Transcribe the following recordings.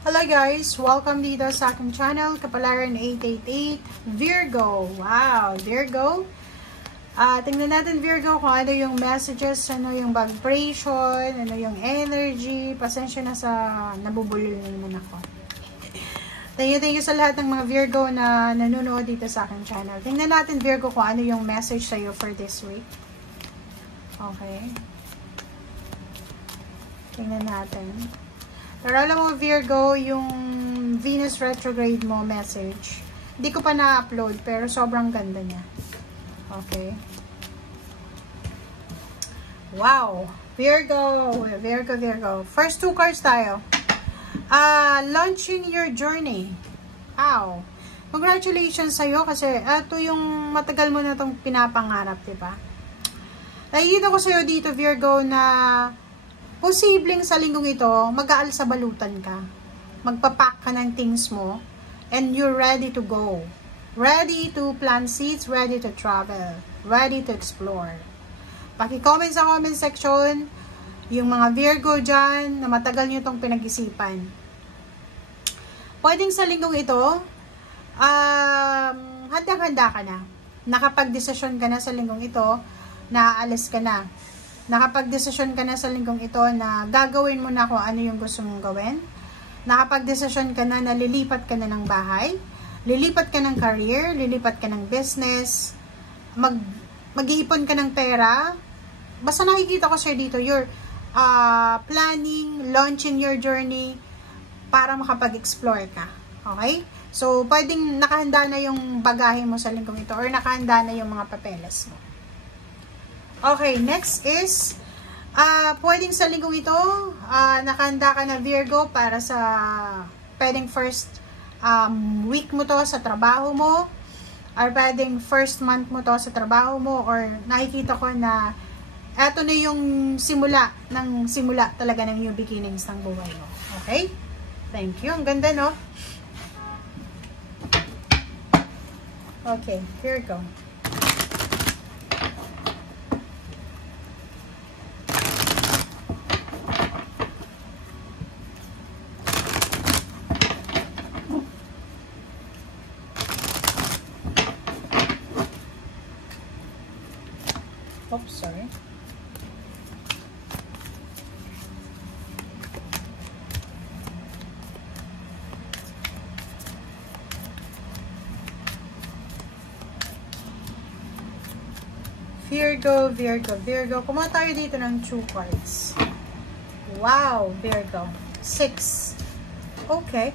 Hello guys! Welcome dito sa aking channel, Kapalaran 888 Virgo. Wow! Virgo. Tingnan natin Virgo kung ano yung messages, ano yung vibration, ano yung energy. Pasensya na sa nabubulol na naman ako. Thank you sa lahat ng mga Virgo na nanonood dito sa aking channel. Tingnan natin Virgo kung ano yung message sa'yo for this week. Okay. Tingnan natin. Pero alam mo Virgo, yung Venus retrograde mo message, hindi ko pa na-upload pero sobrang ganda niya. Okay. Wow! Virgo! Virgo. First two cards tayo. Launching your journey. Wow! Congratulations sa'yo kasi ito yung matagal mo na itong pinapangarap, diba? Nakikita ko sa'yo dito Virgo na posibleng sa linggong ito, mag-aal sa balutan ka. Magpapack ka ng things mo, and you're ready to go. Ready to plant seeds, ready to travel, ready to explore. Paki-comment sa comment section, yung mga Virgo dyan, na matagal nyo itong pinag-isipan. Pwedeng sa linggong ito, handa-handa ka na. Nakapag-desisyon ka na sa linggong ito, naaalis ka na. Nakapag-desisyon ka na sa linggong ito na gagawin mo na kung ano yung gusto mong gawin. Nakapag-desisyon ka na na lilipat ka na ng bahay, lilipat ka ng career, lilipat ka ng business, mag-iipon ka ng pera. Basta nakikita ko siya dito, you're planning, launching your journey para makapag-explore ka. Okay? So, pwedeng nakahanda na yung bagahe mo sa linggong ito or nakahanda na yung mga papeles mo. Okay, next is, pwedeng sa linggong ito, nakahanda ka na Virgo para sa, pwedeng first week mo to sa trabaho mo, or pwedeng first month mo to sa trabaho mo, or nakikita ko na, eto na yung simula talaga ng new beginnings ng buhay mo. Okay? Thank you. Ang ganda, no? Okay, Virgo. Oops, sorry. Virgo. Kumuha tayo dito ng 2 cards. Wow, Virgo. 6. Okay.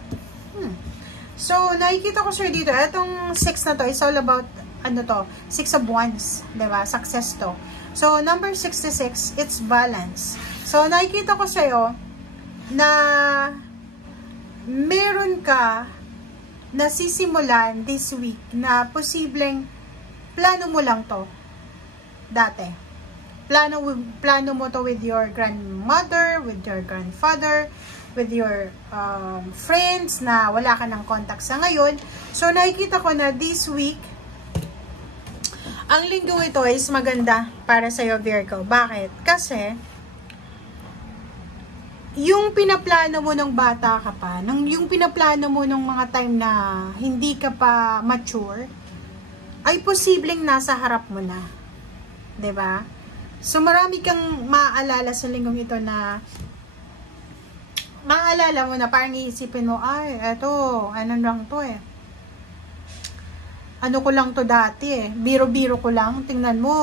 So, nakikita ko sir dito, itong 6 na to is all about ano to, 6 of Wands, diba? Success to. So, number 66, it's balance. So, nakikita ko sa'yo na meron ka na sisimulan this week na posibleng plano mo lang to dati. Plano mo to with your grandmother, with your grandfather, with your friends na wala ka ng contact sa ngayon. So, nakikita ko na this week, ang linggong ito is maganda para sa'yo, Virgo. Bakit? Kasi, yung pinaplano mo ng bata ka pa, yung pinaplano mo ng mga time na hindi ka pa mature, ay posibleng nasa harap mo na. 'Di ba? So, marami kang maaalala sa linggong ito na maaalala mo na parang iisipin mo, ay, eto, ano lang to eh. Ano ko lang to dati eh. Biro-biro ko lang. Tingnan mo,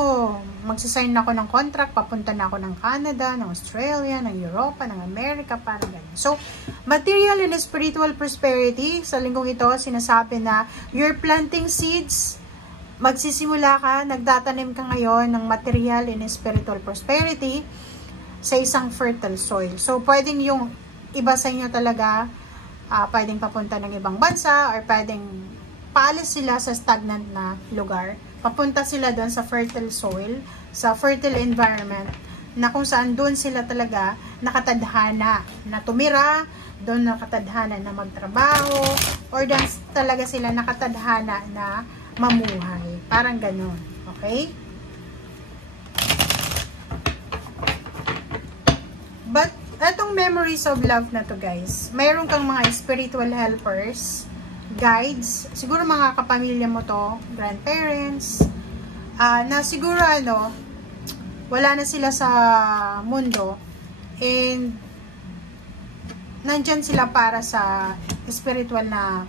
magsasign ako ng contract, papunta na ako ng Canada, ng Australia, ng Europa, ng America, parang ganyan. So, material and spiritual prosperity, sa linggong ito, sinasabi na you're planting seeds, magsisimula ka, nagtatanim ka ngayon ng material and spiritual prosperity sa isang fertile soil. So, pwedeng yung iba sa inyo talaga, pwedeng papunta ng ibang bansa, or pwedeng paalis sila sa stagnant na lugar. Papunta sila doon sa fertile soil, sa fertile environment, na kung saan doon sila talaga nakatadhana na tumira, doon nakatadhana na magtrabaho, or doon talaga sila nakatadhana na mamuhay. Parang ganun. Okay? But, etong memories of love na to guys, mayroon kang mga spiritual helpers, guides, siguro mga kapamilya mo to, grandparents, na siguro wala na sila sa mundo, and nandyan sila para sa spiritual na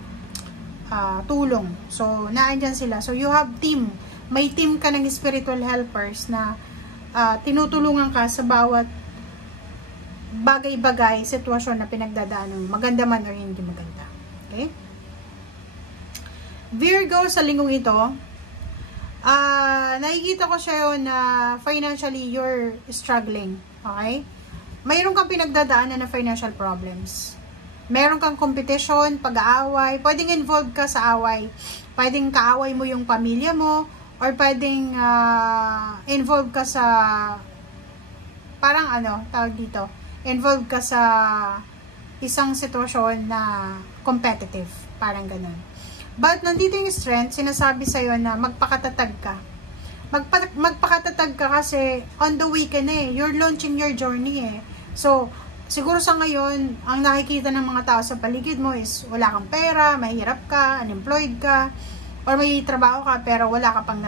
tulong. So, naandyan sila. So, you have team. May team ka ng spiritual helpers na tinutulungan ka sa bawat bagay-bagay, sitwasyon na pinagdadaanan, maganda man o hindi maganda. Okay? Virgo, sa linggong ito, nakikita ko sa'yo na financially you're struggling. Okay? Mayroon kang pinagdadaanan na financial problems. Meron kang competition, pag-aaway, pwedeng involved ka sa away. Pwedeng kaaway mo yung pamilya mo, or pwedeng involved ka sa parang tawag dito, involved ka sa isang sitwasyon na competitive, parang ganun. But nandito yung strength, sinasabi sa'yo na magpakatatag ka. Magpakatatag ka kasi on the weekend you're launching your journey So, siguro sa ngayon, ang nakikita ng mga tao sa paligid mo is wala kang pera, mahirap ka, unemployed ka, or may trabaho ka pero wala ka pang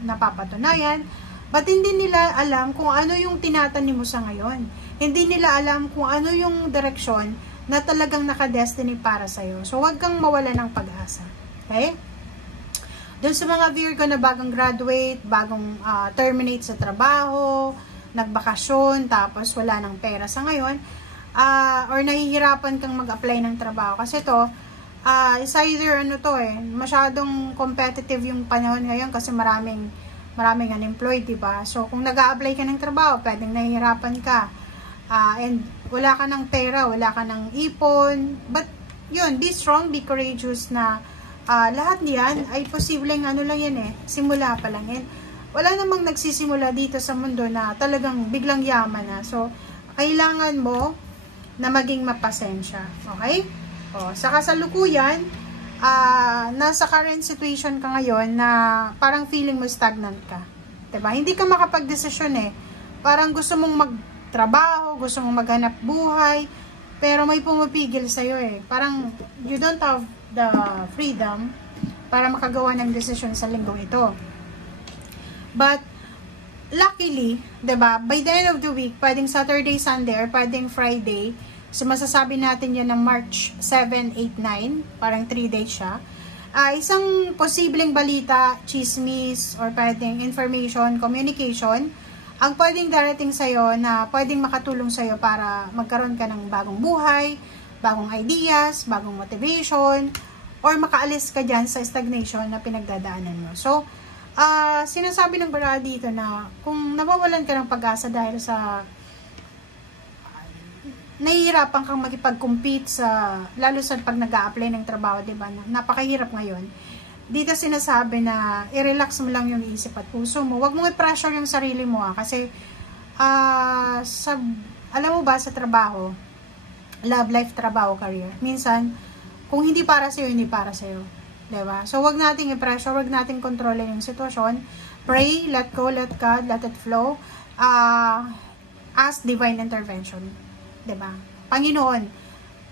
napapatunayan. But hindi nila alam kung ano yung tinatanim mo sa ngayon. Hindi nila alam kung ano yung direksyon na talagang naka-destiny para sa'yo. So, huwag kang mawala ng pag-asa. Okay? Doon sa mga Virgo na bagong graduate, bagong terminate sa trabaho, nagbakasyon, tapos wala ng pera sa ngayon, or nahihirapan kang mag-apply ng trabaho. Kasi to, is either masyadong competitive yung panahon ngayon kasi maraming unemployed, diba? So, kung nag-a-apply ka ng trabaho, pwedeng nahihirapan ka. And wala ka ng pera, wala ka ng ipon. But, yun, be strong, be courageous na lahat niyan ay posibleng lang yan simula pa lang yan. Wala namang nagsisimula dito sa mundo na talagang biglang yaman na. So, kailangan mo na maging mapasensya. Okay? Sa kasalukuyan, nasa current situation ka ngayon na parang feeling mo stagnant ka. Diba? Hindi ka makapag-desisyon Parang gusto mong magtrabaho, gusto mong maghanap buhay, pero may pumapigil sa'yo Parang you don't have the freedom para makagawa ng desisyon sa linggong ito. But, luckily, diba, by the end of the week, pwedeng Saturday, Sunday, or pwedeng Friday, so masasabi natin yun ng March 7, 8, 9, parang 3 days siya. Isang posibleng balita, chismis, or pwedeng information, communication, ang pwedeng darating sa'yo na pwedeng makatulong sa'yo para magkaroon ka ng bagong buhay, bagong ideas, bagong motivation, or makaalis ka dyan sa stagnation na pinagdadaanan mo. So, sinasabi ng barada dito na kung nawawalan ka ng pag-asa dahil sa nahihirapan kang makipag-compete lalo sa pag nag-a-apply ng trabaho, diba? Napakahirap ngayon. Dito sinasabi na i-relax mo lang yung isip at puso mo. Huwag mong i-pressure yung sarili mo kasi alam mo ba sa trabaho, love life, trabaho, career, minsan kung hindi para sa'yo, hindi para sa'yo. Diba? So, wag nating i-pressure, wag nating kontrolin yung sitwasyon. Pray, let go, let God, let it flow. Ask divine intervention. Diba? Panginoon,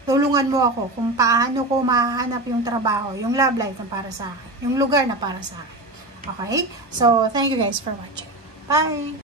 tulungan mo ako kung paano ko mahanap yung trabaho, yung love life na para sa akin, yung lugar na para sa akin. Okay? So, thank you guys for watching. Bye!